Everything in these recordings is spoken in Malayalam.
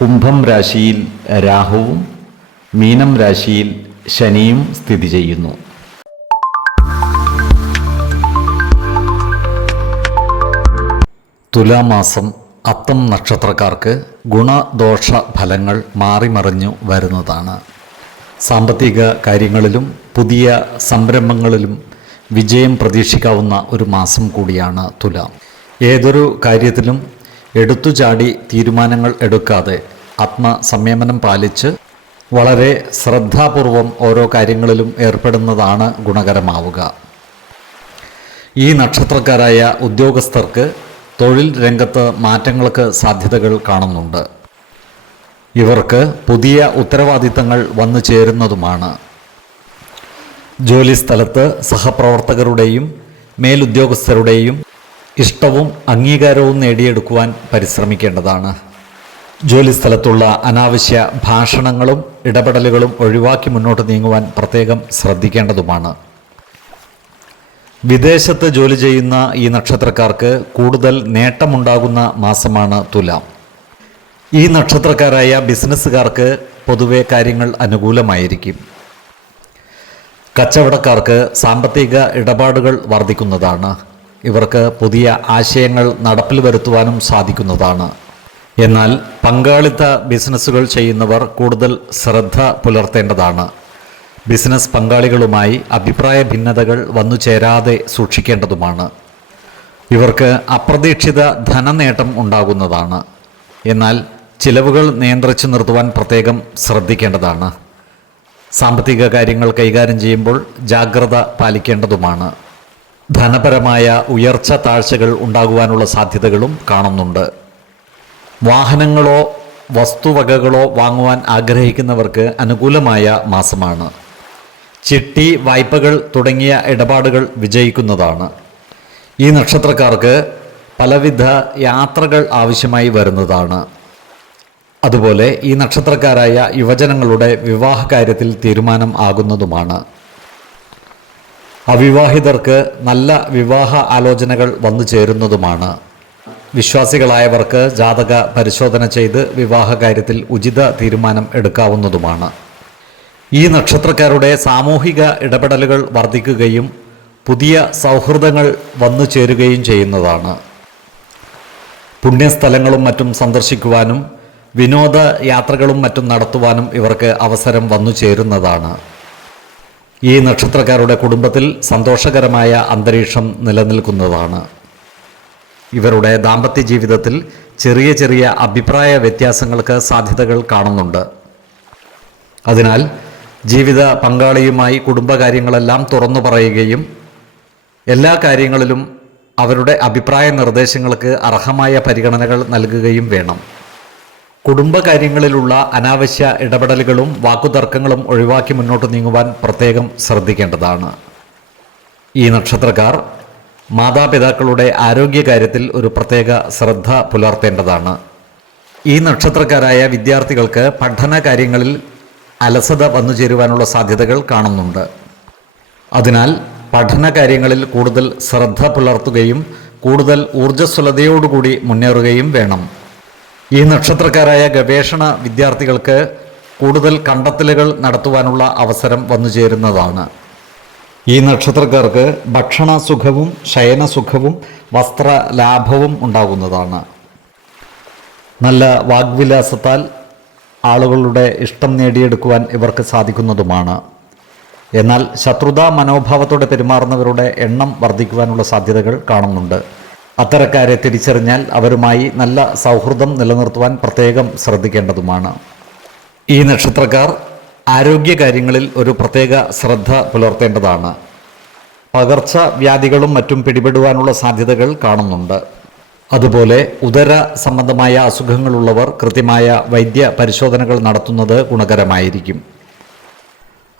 കുംഭം രാശിയിൽ രാഹുവും മീനം രാശിയിൽ ശനിയും സ്ഥിതി ചെയ്യുന്നു. തുലാമാസം അത്തം നക്ഷത്രക്കാർക്ക് ഗുണദോഷ ഫലങ്ങൾ മാറിമറിഞ്ഞു വരുന്നതാണ്. സാമ്പത്തിക കാര്യങ്ങളിലും പുതിയ സംരംഭങ്ങളിലും വിജയം പ്രതീക്ഷിക്കാവുന്ന ഒരു മാസം കൂടിയാണ് തുലാം. ഏതൊരു കാര്യത്തിലും എടുത്തുചാടി തീരുമാനങ്ങൾ എടുക്കാതെ ആത്മസംയമനം പാലിച്ച് വളരെ ശ്രദ്ധാപൂർവം ഓരോ കാര്യങ്ങളിലും ഏർപ്പെടുന്നതാണ് ഗുണകരമാവുക. ഈ നക്ഷത്രക്കാരായ ഉദ്യോഗസ്ഥർക്ക് തൊഴിൽ രംഗത്ത് മാറ്റങ്ങൾക്ക് സാധ്യതകൾ കാണുന്നുണ്ട്. ഇവർക്ക് പുതിയ ഉത്തരവാദിത്തങ്ങൾ വന്നു ചേരുന്നതുമാണ്. ജോലിസ്ഥലത്ത് സഹപ്രവർത്തകരുടെയും മേലുദ്യോഗസ്ഥരുടെയും ഇഷ്ടവും അംഗീകാരവും നേടിയെടുക്കുവാൻ പരിശ്രമിക്കേണ്ടതാണ്. ജോലിസ്ഥലത്തുള്ള അനാവശ്യ ഭാഷണങ്ങളും ഇടപെടലുകളും ഒഴിവാക്കി മുന്നോട്ട് നീങ്ങുവാൻ പ്രത്യേകം ശ്രദ്ധിക്കേണ്ടതുമാണ്. വിദേശത്ത് ജോലി ചെയ്യുന്ന ഈ നക്ഷത്രക്കാർക്ക് കൂടുതൽ നേട്ടമുണ്ടാകുന്ന മാസമാണ് തുലാം. ഈ നക്ഷത്രക്കാരായ ബിസിനസ്സുകാർക്ക് പൊതുവെ കാര്യങ്ങൾ അനുകൂലമായിരിക്കും. കച്ചവടക്കാർക്ക് സാമ്പത്തിക ഇടപാടുകൾ വർദ്ധിക്കുന്നതാണ്. ഇവർക്ക് പുതിയ ആശയങ്ങൾ നടപ്പിൽ വരുത്തുവാനും സാധിക്കുന്നതാണ്. എന്നാൽ പങ്കാളിത്ത ബിസിനസ്സുകൾ ചെയ്യുന്നവർ കൂടുതൽ ശ്രദ്ധ പുലർത്തേണ്ടതാണ്. ബിസിനസ് പങ്കാളികളുമായി അഭിപ്രായ ഭിന്നതകൾ വന്നു ചേരാതെ സൂക്ഷിക്കേണ്ടതുമാണ്. ഇവർക്ക് അപ്രതീക്ഷിത ധനനേട്ടം ഉണ്ടാകുന്നതാണ്. എന്നാൽ ചിലവുകൾ നിയന്ത്രിച്ചു നിർത്തുവാൻ പ്രത്യേകം ശ്രദ്ധിക്കേണ്ടതാണ്. സാമ്പത്തിക കാര്യങ്ങൾ കൈകാര്യം ചെയ്യുമ്പോൾ ജാഗ്രത പാലിക്കേണ്ടതുമാണ്. ധനപരമായ ഉയർച്ച താഴ്ചകൾ ഉണ്ടാകുവാനുള്ള സാധ്യതകളും കാണുന്നുണ്ട്. വാഹനങ്ങളോ വസ്തുവകകളോ വാങ്ങുവാൻ ആഗ്രഹിക്കുന്നവർക്ക് അനുകൂലമായ മാസമാണ്. ചിട്ടി വായ്പകൾ തുടങ്ങിയ ഇടപാടുകൾ വിജയിക്കുന്നതാണ്. ഈ നക്ഷത്രക്കാർക്ക് പലവിധ യാത്രകൾ ആവശ്യമായി വരുന്നതാണ്. അതുപോലെ ഈ നക്ഷത്രക്കാരായ യുവജനങ്ങളുടെ വിവാഹ കാര്യത്തിൽ തീരുമാനം ആകുന്നതുമാണ്. അവിവാഹിതർക്ക് നല്ല വിവാഹ ആലോചനകൾ വന്നു ചേരുന്നതുമാണ്. വിശ്വാസികളായവർക്ക് ജാതക പരിശോധന ചെയ്ത് വിവാഹ കാര്യത്തിൽ ഉചിത തീരുമാനം എടുക്കാവുന്നതുമാണ്. ഈ നക്ഷത്രക്കാരുടെ സാമൂഹിക ഇടപെടലുകൾ വർദ്ധിക്കുകയും പുതിയ സൗഹൃദങ്ങൾ വന്നു ചേരുകയും ചെയ്യുന്നതാണ്. പുണ്യസ്ഥലങ്ങളും മറ്റും സന്ദർശിക്കുവാനും വിനോദ യാത്രകളും മറ്റും നടത്തുവാനും ഇവർക്ക് അവസരം വന്നു ചേരുന്നതാണ്. ഈ നക്ഷത്രക്കാരുടെ കുടുംബത്തിൽ സന്തോഷകരമായ അന്തരീക്ഷം നിലനിൽക്കുന്നതാണ്. ഇവരുടെ ദാമ്പത്യ ജീവിതത്തിൽ ചെറിയ ചെറിയ അഭിപ്രായ വ്യത്യാസങ്ങൾക്ക് സാധ്യതകൾ കാണുന്നുണ്ട്. അതിനാൽ ജീവിത പങ്കാളിയുമായി കുടുംബകാര്യങ്ങളെല്ലാം തുറന്നു പറയുകയും എല്ലാ കാര്യങ്ങളിലും അവരുടെ അഭിപ്രായ നിർദ്ദേശങ്ങൾക്ക് അർഹമായ പരിഗണനകൾ നൽകുകയും വേണം. കുടുംബകാര്യങ്ങളിലുള്ള അനാവശ്യ ഇടപെടലുകളും വാക്കുതർക്കങ്ങളും ഒഴിവാക്കി മുന്നോട്ട് നീങ്ങുവാൻ പ്രത്യേകം ശ്രദ്ധിക്കേണ്ടതാണ്. ഈ നക്ഷത്രക്കാർ മാതാപിതാക്കളുടെ ആരോഗ്യകാര്യത്തിൽ ഒരു പ്രത്യേക ശ്രദ്ധ പുലർത്തേണ്ടതാണ്. ഈ നക്ഷത്രക്കാരായ വിദ്യാർത്ഥികൾക്ക് പഠന കാര്യങ്ങളിൽ അലസത വന്നു ചേരുവാനുള്ള സാധ്യതകൾ കാണുന്നുണ്ട്. അതിനാൽ പഠന കാര്യങ്ങളിൽ കൂടുതൽ ശ്രദ്ധ പുലർത്തുകയും കൂടുതൽ ഊർജസ്വലതയോടുകൂടി മുന്നേറുകയും വേണം. ഈ നക്ഷത്രക്കാരായ ഗവേഷണ വിദ്യാർത്ഥികൾക്ക് കൂടുതൽ കണ്ടെത്തലുകൾ നടത്തുവാനുള്ള അവസരം വന്നു ചേരുന്നതാണ്. ഈ നക്ഷത്രക്കാർക്ക് ഭക്ഷണ സുഖവും ശയന സുഖവും വസ്ത്ര ലാഭവും ഉണ്ടാകുന്നതാണ്. നല്ല വാഗ്വിലാസത്താൽ ആളുകളുടെ ഇഷ്ടം നേടിയെടുക്കുവാൻ ഇവർക്ക് സാധിക്കുന്നതുമാണ്. എന്നാൽ ശത്രുതാ മനോഭാവത്തോടെ പെരുമാറുന്നവരുടെ എണ്ണം വർദ്ധിക്കുവാനുള്ള സാധ്യതകൾ കാണുന്നുണ്ട്. അത്തരക്കാരെ തിരിച്ചറിഞ്ഞാൽ അവരുമായി നല്ല സൗഹൃദം നിലനിർത്തുവാൻ പ്രത്യേകം ശ്രദ്ധിക്കേണ്ടതുമാണ്. ഈ നക്ഷത്രക്കാർ ആരോഗ്യകാര്യങ്ങളിൽ ഒരു പ്രത്യേക ശ്രദ്ധ പുലർത്തേണ്ടതാണ്. പകർച്ച വ്യാധികളും മറ്റും പിടിപെടുവാനുള്ള സാധ്യതകൾ കാണുന്നുണ്ട്. അതുപോലെ ഉദര സംബന്ധമായ അസുഖങ്ങളുള്ളവർ കൃത്യമായ വൈദ്യ പരിശോധനകൾ നടത്തുന്നത് ഗുണകരമായിരിക്കും.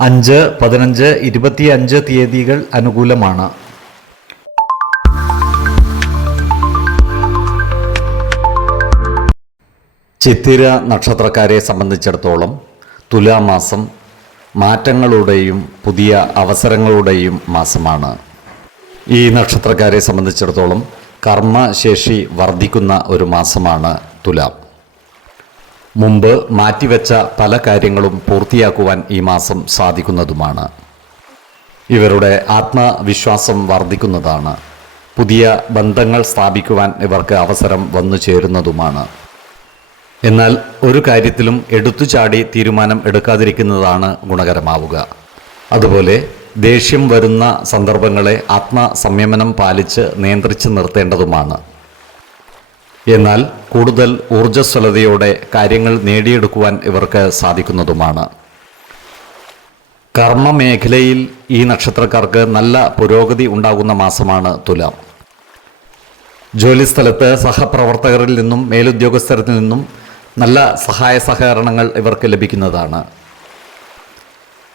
അഞ്ച് പതിനഞ്ച് ഇരുപത്തിയഞ്ച് തീയതികൾ അനുകൂലമാണ്. ചിത്തിര നക്ഷത്രക്കാരെ സംബന്ധിച്ചിടത്തോളം തുലാമാസം മാറ്റങ്ങളുടെയും പുതിയ അവസരങ്ങളുടെയും മാസമാണ്. ഈ നക്ഷത്രക്കാരെ സംബന്ധിച്ചിടത്തോളം കർമ്മശേഷി വർദ്ധിക്കുന്ന ഒരു മാസമാണ് തുലാം. മുമ്പ് മാറ്റിവെച്ച പല കാര്യങ്ങളും പൂർത്തിയാക്കുവാൻ ഈ മാസം സാധിക്കുന്നതുമാണ്. ഇവരുടെ ആത്മവിശ്വാസം വർദ്ധിക്കുന്നതാണ്. പുതിയ ബന്ധങ്ങൾ സ്ഥാപിക്കുവാൻ ഇവർക്ക് അവസരം വന്നു ചേരുന്നതുമാണ്. എന്നാൽ ഒരു കാര്യത്തിലും എടുത്തു ചാടി തീരുമാനം എടുക്കാതിരിക്കുന്നതാണ് ഗുണകരമാവുക. അതുപോലെ ദേഷ്യം വരുന്ന സന്ദർഭങ്ങളെ ആത്മസംയമനം പാലിച്ച് നിയന്ത്രിച്ച് നിർത്തേണ്ടതുമാണ്. എന്നാൽ കൂടുതൽ ഊർജസ്വലതയോടെ കാര്യങ്ങൾ നേടിയെടുക്കുവാൻ ഇവർക്ക് സാധിക്കുന്നതുമാണ്. കർമ്മമേഖലയിൽ ഈ നക്ഷത്രക്കാർക്ക് നല്ല പുരോഗതി ഉണ്ടാകുന്ന മാസമാണ് തുലാം. ജോലിസ്ഥലത്ത് സഹപ്രവർത്തകരിൽ നിന്നും മേലുദ്യോഗസ്ഥരിൽ നിന്നും നല്ല സഹായ സഹകരണങ്ങൾ ഇവർക്ക് ലഭിക്കുന്നതാണ്.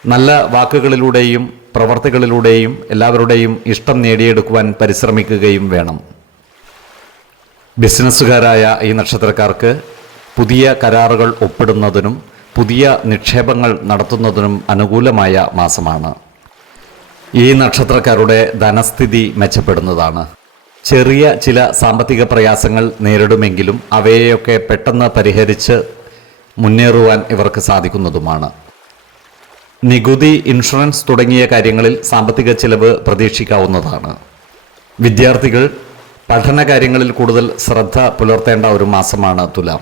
നല്ല വാക്കുകളിലൂടെയും പ്രവർത്തികളിലൂടെയും എല്ലാവരുടെയും ഇഷ്ടം നേടിയെടുക്കുവാൻ പരിശ്രമിക്കുകയും വേണം. ബിസിനസ്സുകാരായ ഈ നക്ഷത്രക്കാർക്ക് പുതിയ കരാറുകൾ ഒപ്പിടുന്നതിനും പുതിയ നിക്ഷേപങ്ങൾ നടത്തുന്നതിനും അനുകൂലമായ മാസമാണ്. ഈ നക്ഷത്രക്കാരുടെ ധനസ്ഥിതി മെച്ചപ്പെടുന്നതാണ്. ചെറിയ ചില സാമ്പത്തിക പ്രയാസങ്ങൾ നേരിടുമെങ്കിലും അവയെയൊക്കെ പെട്ടെന്ന് പരിഹരിച്ച് മുന്നേറുവാൻ ഇവർക്ക് സാധിക്കുന്നതുമാണ്. നികുതി ഇൻഷുറൻസ് തുടങ്ങിയ കാര്യങ്ങളിൽ സാമ്പത്തിക ചിലവ് പ്രതീക്ഷിക്കാവുന്നതാണ്. വിദ്യാർത്ഥികൾ പഠന കാര്യങ്ങളിൽ കൂടുതൽ ശ്രദ്ധ പുലർത്തേണ്ട ഒരു മാസമാണ് തുലാം.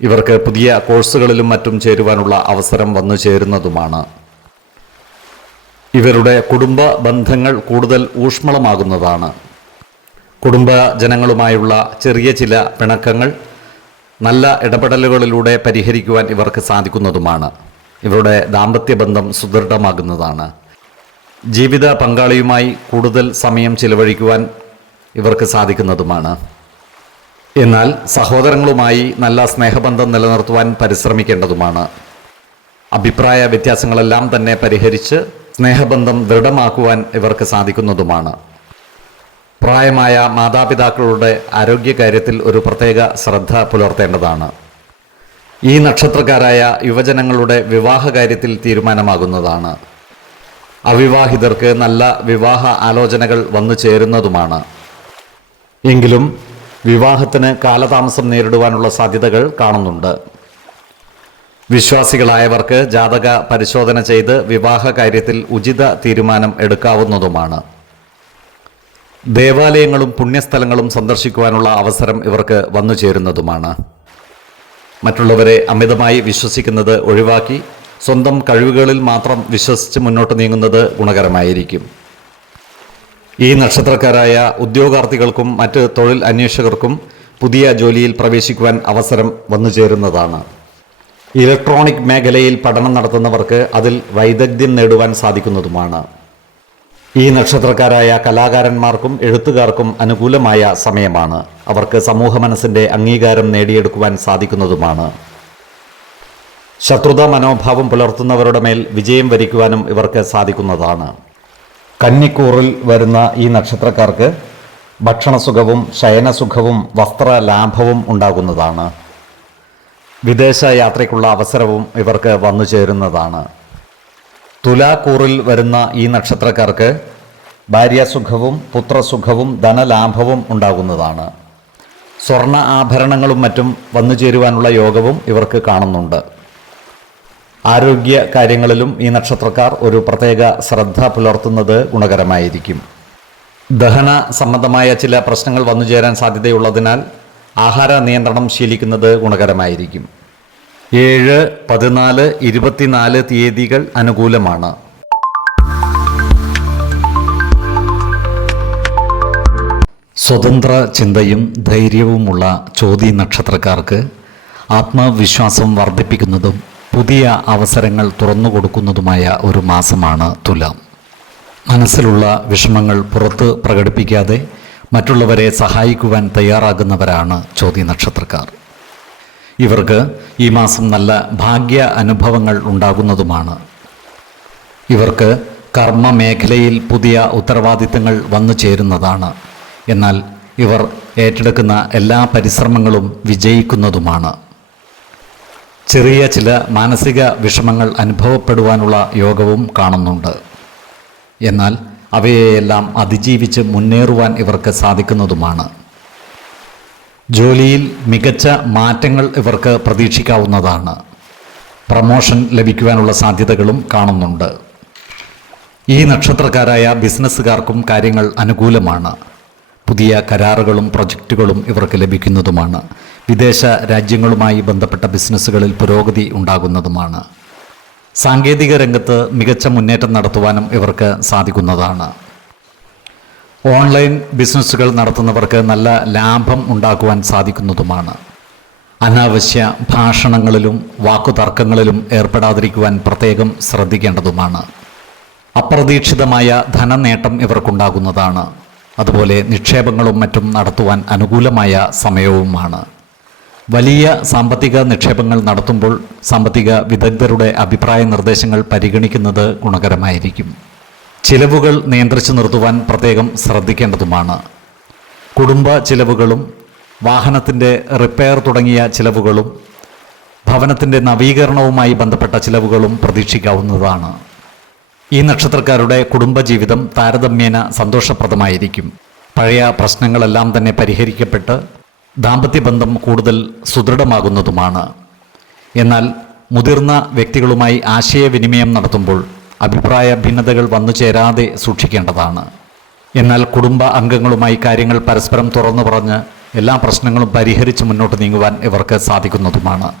ഇവർക്ക് പുതിയ കോഴ്സുകളിലും മറ്റും ചേരുവാനുള്ള അവസരം വന്നു ചേരുന്നതുമാണ്. ഇവരുടെ കുടുംബ ബന്ധങ്ങൾ കൂടുതൽ ഊഷ്മളമാകുന്നതാണ്. കുടുംബ ജനങ്ങളുമായുള്ള ചെറിയ ചില പിണക്കങ്ങൾ നല്ല ഇടപെടലുകളിലൂടെ പരിഹരിക്കുവാൻ ഇവർക്ക് സാധിക്കുന്നതുമാണ്. ഇവരുടെ ദാമ്പത്യ ബന്ധം സുദൃഢമാകുന്നതാണ്. ജീവിത പങ്കാളിയുമായി കൂടുതൽ സമയം ചിലവഴിക്കുവാൻ ഇവർക്ക് സാധിക്കുന്നതുമാണ്. എന്നാൽ സഹോദരങ്ങളുമായി നല്ല സ്നേഹബന്ധം നിലനിർത്തുവാൻ പരിശ്രമിക്കേണ്ടതുമാണ്. അഭിപ്രായ വ്യത്യാസങ്ങളെല്ലാം തന്നെ പരിഹരിച്ച് സ്നേഹബന്ധം ദൃഢമാക്കുവാൻ ഇവർക്ക് സാധിക്കുന്നതുമാണ്. പ്രായമായ മാതാപിതാക്കളുടെ ആരോഗ്യകാര്യത്തിൽ ഒരു പ്രത്യേക ശ്രദ്ധ പുലർത്തേണ്ടതാണ്. ഈ നക്ഷത്രക്കാരായ യുവജനങ്ങളുടെ വിവാഹകാര്യത്തിൽ തീരുമാനമാകുന്നതാണ്. അവിവാഹിതർക്ക് നല്ല വിവാഹ ആലോചനകൾ വന്നു ചേരുന്നതുമാണ്. എങ്കിലും വിവാഹത്തിന് കാലതാമസം നേരിടുവാനുള്ള സാധ്യതകൾ കാണുന്നുണ്ട്. വിശ്വാസികളായവർക്ക് ജാതക പരിശോധന ചെയ്ത് വിവാഹ കാര്യത്തിൽ ഉചിത തീരുമാനം എടുക്കാവുന്നതുമാണ്. ദേവാലയങ്ങളും പുണ്യസ്ഥലങ്ങളും സന്ദർശിക്കുവാനുള്ള അവസരം ഇവർക്ക് വന്നു ചേരുന്നതുമാണ്. മറ്റുള്ളവരെ അമിതമായി വിശ്വസിക്കുന്നത് ഒഴിവാക്കി സ്വന്തം കഴിവുകളിൽ മാത്രം വിശ്വസിച്ച് മുന്നോട്ട് നീങ്ങുന്നത് ഗുണകരമായിരിക്കും. ഈ നക്ഷത്രക്കാരായ ഉദ്യോഗാർത്ഥികൾക്കും മറ്റ് തൊഴിൽ അന്വേഷകർക്കും പുതിയ ജോലിയിൽ പ്രവേശിക്കുവാൻ അവസരം വന്നു ചേരുന്നതാണ്. ഇലക്ട്രോണിക് മേഖലയിൽ പഠനം നടത്തുന്നവർക്ക് അതിൽ വൈദഗ്ധ്യം നേടുവാൻ സാധിക്കുന്നതുമാണ്. ഈ നക്ഷത്രക്കാരായ കലാകാരന്മാർക്കും എഴുത്തുകാർക്കും അനുകൂലമായ സമയമാണ്. അവർക്ക് സമൂഹ മനസ്സിന്റെ അംഗീകാരം നേടിയെടുക്കുവാൻ സാധിക്കുന്നതുമാണ്. ശത്രുത മനോഭാവം പുലർത്തുന്നവരുടെ മേൽ വിജയം വരിക്കുവാനും ഇവർക്ക് സാധിക്കുന്നതാണ്. കന്നിക്കൂറിൽ വരുന്ന ഈ നക്ഷത്രക്കാർക്ക് ഭക്ഷണസുഖവും ശയനസുഖവും വസ്ത്ര ലാഭവും ഉണ്ടാകുന്നതാണ്. വിദേശ യാത്രയ്ക്കുള്ള അവസരവും ഇവർക്ക് വന്നു ചേരുന്നതാണ് തുലാക്കൂറിൽ വരുന്ന ഈ നക്ഷത്രക്കാർക്ക് ഭാര്യാസുഖവും പുത്രസുഖവും ധനലാഭവും ഉണ്ടാകുന്നതാണ്. സ്വർണ ആഭരണങ്ങളും മറ്റും വന്നു ചേരുവാനുള്ള യോഗവും ഇവർക്ക് കാണുന്നുണ്ട്. ആരോഗ്യ കാര്യങ്ങളിലും ഈ നക്ഷത്രക്കാർ ഒരു പ്രത്യേക ശ്രദ്ധ പുലർത്തുന്നത് ഗുണകരമായിരിക്കും. ദഹന സംബന്ധമായ ചില പ്രശ്നങ്ങൾ വന്നു ചേരാൻ സാധ്യതയുള്ളതിനാൽ ആഹാര നിയന്ത്രണം ശീലിക്കുന്നത് ഗുണകരമായിരിക്കും. ഏഴ് പതിനാല് ഇരുപത്തിനാല് തീയതികൾ അനുകൂലമാണ്. സ്വതന്ത്ര ചിന്തയും ധൈര്യവുമുള്ള ചോതി നക്ഷത്രക്കാർക്ക് ആത്മവിശ്വാസം വർദ്ധിപ്പിക്കുന്നതും പുതിയ അവസരങ്ങൾ തുറന്നു കൊടുക്കുന്നതുമായ ഒരു മാസമാണ് തുലാം. മനസ്സിലുള്ള വിഷമങ്ങൾ പുറത്ത് പ്രകടിപ്പിക്കാതെ മറ്റുള്ളവരെ സഹായിക്കുവാൻ തയ്യാറാകുന്നവരാണ് ചോതി നക്ഷത്രക്കാർ. ഇവർക്ക് ഈ മാസം നല്ല ഭാഗ്യ അനുഭവങ്ങൾ ഉണ്ടാകുന്നതുമാണ്. ഇവർക്ക് കർമ്മ മേഖലയിൽ പുതിയ ഉത്തരവാദിത്തങ്ങൾ വന്നു ചേരുന്നതാണ്. എന്നാൽ ഇവർ ഏറ്റെടുക്കുന്ന എല്ലാ പരിശ്രമങ്ങളും വിജയിക്കുന്നതുമാണ്. ചെറിയ ചില മാനസിക വിഷമങ്ങൾ അനുഭവപ്പെടുവാനുള്ള യോഗവും കാണുന്നുണ്ട്. എന്നാൽ അവയെയെല്ലാം അതിജീവിച്ച് മുന്നേറുവാൻ ഇവർക്ക് സാധിക്കുന്നതുമാണ്. ജോലിയിൽ മികച്ച മാറ്റങ്ങൾ ഇവർക്ക് പ്രതീക്ഷിക്കാവുന്നതാണ്. പ്രമോഷൻ ലഭിക്കുവാനുള്ള സാധ്യതകളും കാണുന്നുണ്ട്. ഈ നക്ഷത്രക്കാരായ ബിസിനസ്സുകാർക്കും കാര്യങ്ങൾ അനുകൂലമാണ്. പുതിയ കരാറുകളും പ്രൊജക്റ്റുകളും ഇവർക്ക് ലഭിക്കുന്നതുമാണ്. വിദേശ രാജ്യങ്ങളുമായി ബന്ധപ്പെട്ട ബിസിനസ്സുകളിൽ പുരോഗതി ഉണ്ടാകുന്നതുമാണ്. സാങ്കേതിക രംഗത്ത് മികച്ച മുന്നേറ്റം നടത്തുവാനും ഇവർക്ക് സാധിക്കുന്നതാണ്. ഓൺലൈൻ ബിസിനസ്സുകൾ നടത്തുന്നവർക്ക് നല്ല ലാഭം ഉണ്ടാക്കുവാൻ സാധിക്കുന്നതുമാണ്. അനാവശ്യ ഭാഷണങ്ങളിലും വാക്കുതർക്കങ്ങളിലും ഏർപ്പെടാതിരിക്കുവാൻ പ്രത്യേകം ശ്രദ്ധിക്കേണ്ടതുമാണ്. അപ്രതീക്ഷിതമായ ധനനേട്ടം ഇവർക്കുണ്ടാകുന്നതാണ്. അതുപോലെ നിക്ഷേപങ്ങളും മറ്റും നടത്തുവാൻ അനുകൂലമായ സമയവുമാണ്. വലിയ സാമ്പത്തിക നിക്ഷേപങ്ങൾ നടത്തുമ്പോൾ സാമ്പത്തിക വിദഗ്ധരുടെ അഭിപ്രായ നിർദ്ദേശങ്ങൾ പരിഗണിക്കുന്നത് ഗുണകരമായിരിക്കും. ചിലവുകൾ നിയന്ത്രിച്ചു നിർത്തുവാൻ പ്രത്യേകം ശ്രദ്ധിക്കേണ്ടതുമാണ്. കുടുംബ ചിലവുകളും വാഹനത്തിന്റെ റിപ്പയർ തുടങ്ങിയ ചിലവുകളും ഭവനത്തിന്റെ നവീകരണവുമായി ബന്ധപ്പെട്ട ചിലവുകളും പ്രതീക്ഷിക്കാവുന്നതാണ്. ഈ നക്ഷത്രക്കാരുടെ കുടുംബജീവിതം താരതമ്യേന സന്തോഷപ്രദമായിരിക്കും. പഴയ പ്രശ്നങ്ങളെല്ലാം തന്നെ പരിഹരിക്കപ്പെട്ട് ദാമ്പത്യബന്ധം കൂടുതൽ സുദൃഢമാകുന്നതുമാണ്. എന്നാൽ മുതിർന്ന വ്യക്തികളുമായി ആശയവിനിമയം നടത്തുമ്പോൾ അഭിപ്രായ ഭിന്നതകൾ വന്നു ചേരാതെ സൂക്ഷിക്കേണ്ടതാണ്. എന്നാൽ കുടുംബ അംഗങ്ങളുമായി കാര്യങ്ങൾ പരസ്പരം തുറന്നു പറഞ്ഞ് എല്ലാ പ്രശ്നങ്ങളും പരിഹരിച്ച് മുന്നോട്ട് നീങ്ങുവാൻ ഇവർക്ക് സാധിക്കുന്നതുമാണ്.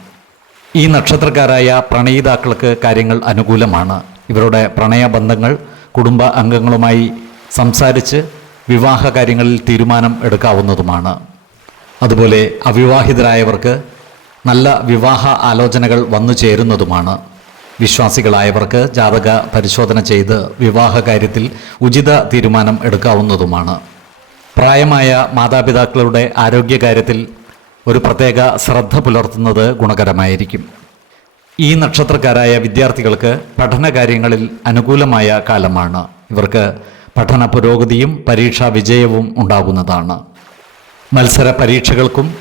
ഈ നക്ഷത്രക്കാരായ പ്രണയിതാക്കൾക്ക് കാര്യങ്ങൾ അനുകൂലമാണ്. ഇവരുടെ പ്രണയബന്ധങ്ങൾ കുടുംബ അംഗങ്ങളുമായി സംസാരിച്ച് വിവാഹ കാര്യങ്ങളിൽ തീരുമാനം എടുക്കാവുന്നതുമാണ്. അതുപോലെ അവിവാഹിതരായവർക്ക് നല്ല വിവാഹ ആലോചനകൾ വന്നു ചേരുന്നതുമാണ്. വിശ്വാസികളായവർക്ക് ജാതക പരിശോധന ചെയ്ത് വിവാഹ കാര്യത്തിൽ ഉചിത തീരുമാനം എടുക്കാവുന്നതുമാണ്. പ്രായമായ മാതാപിതാക്കളുടെ ആരോഗ്യകാര്യത്തിൽ ഒരു പ്രത്യേക ശ്രദ്ധ പുലർത്തുന്നത് ഗുണകരമായിരിക്കും. ഈ നക്ഷത്രക്കാരായ വിദ്യാർത്ഥികൾക്ക് പഠന കാര്യങ്ങളിൽ അനുകൂലമായ കാലമാണ്. ഇവർക്ക് പഠന പുരോഗതിയും പരീക്ഷാ വിജയവും ഉണ്ടാകുന്നതാണ്. മത്സര പരീക്ഷകൾക്കും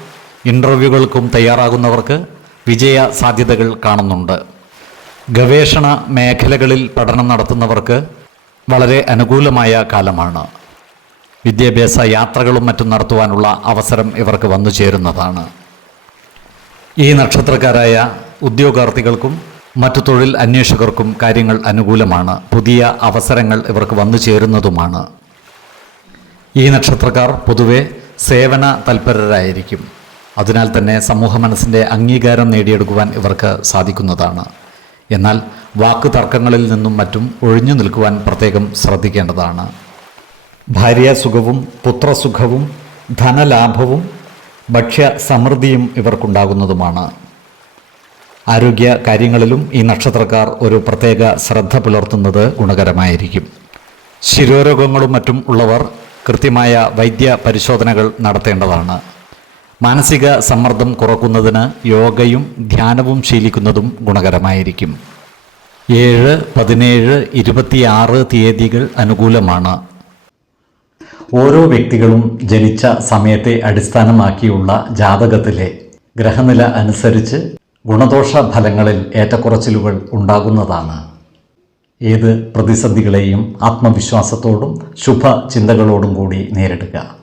ഇന്റർവ്യൂകൾക്കും തയ്യാറാകുന്നവർക്ക് വിജയ സാധ്യതകൾ കാണുന്നുണ്ട്. ഗവേഷണ മേഖലകളിൽ പഠനം നടത്തുന്നവർക്ക് വളരെ അനുകൂലമായ കാലമാണ്. വിദ്യാഭ്യാസ യാത്രകളും മറ്റും നടത്തുവാനുള്ള അവസരം ഇവർക്ക് വന്നു ചേരുന്നതാണ്. ഈ നക്ഷത്രക്കാരായ ഉദ്യോഗാർത്ഥികൾക്കും മറ്റു തൊഴിൽ അന്വേഷകർക്കും കാര്യങ്ങൾ അനുകൂലമാണ്. പുതിയ അവസരങ്ങൾ ഇവർക്ക് വന്നു ചേരുന്നതുമാണ്. ഈ നക്ഷത്രക്കാർ പൊതുവെ സേവന തൽപരരായിരിക്കും. അതിനാൽ തന്നെ സമൂഹ മനസ്സിന്റെ അംഗീകാരം നേടിയെടുക്കുവാൻ ഇവർക്ക് സാധിക്കുന്നതാണ്. എന്നാൽ വാക്ക് തർക്കങ്ങളിൽ നിന്നും മറ്റും ഒഴിഞ്ഞു നിൽക്കുവാൻ പ്രത്യേകം ശ്രദ്ധിക്കേണ്ടതാണ്. ഭാര്യാസുഖവും പുത്രസുഖവും ധനലാഭവും ഭക്ഷ്യ സമൃദ്ധിയും ഇവർക്കുണ്ടാകുന്നതുമാണ്. ആരോഗ്യ കാര്യങ്ങളിലും ഈ നക്ഷത്രക്കാർ ഒരു പ്രത്യേക ശ്രദ്ധ പുലർത്തുന്നത് ഗുണകരമായിരിക്കും. ശിരോരോഗങ്ങളും മറ്റും ഉള്ളവർ കൃത്യമായ വൈദ്യ പരിശോധനകൾ നടത്തേണ്ടതാണ്. മാനസിക സമ്മർദ്ദം കുറക്കുന്നതിന് യോഗയും ധ്യാനവും ശീലിക്കുന്നതും ഗുണകരമായിരിക്കും. ഏഴ് പതിനേഴ് ഇരുപത്തിയാറ് തീയതികൾ അനുകൂലമാണ്. ഓരോ വ്യക്തികളും ജനിച്ച സമയത്തെ അടിസ്ഥാനമാക്കിയുള്ള ജാതകത്തിലെ ഗ്രഹനില അനുസരിച്ച് ഗുണദോഷ ഫലങ്ങളിൽ ഏറ്റക്കുറച്ചിലുകൾ ഉണ്ടാകുന്നതാണ്. ഏത് പ്രതിസന്ധികളെയും ആത്മവിശ്വാസത്തോടും ശുഭ ചിന്തകളോടും കൂടി നേരിടുക.